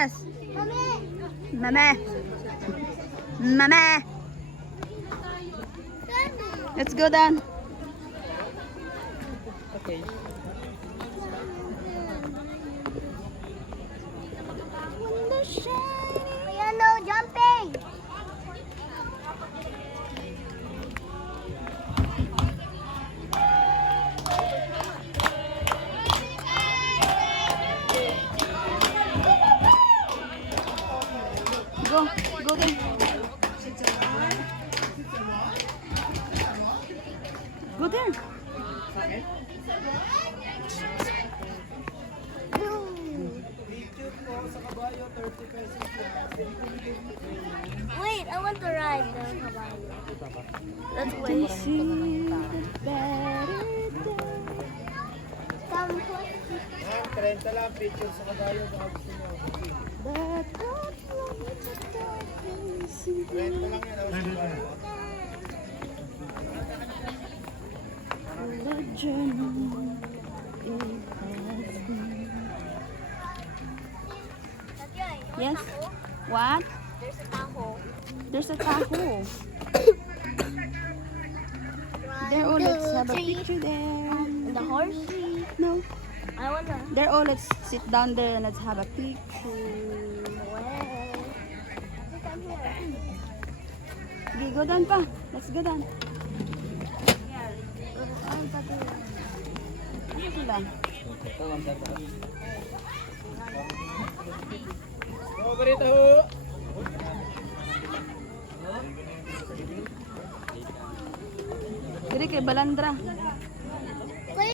Yes. Mame. Mame. Let's go down. Okay. Ayan no, jumping! Go. Go there. Go there. Wait, I want to ride the caballo. Let's wait. Come, Ma'am, 30 lang picture sa kabayo. Baka gusto nyo. 30 lang yan. Sa kabayo. Yes. What? There's a taho. There's a taho. There, oh, let's have a picture there. And the horse? No. I wanna. There, oh, let's sit down there and let's have a picture. Well, come here. Okay, go down pa. Let's go down. Dito sila. Oh, barita ho. Diri kay Balandra.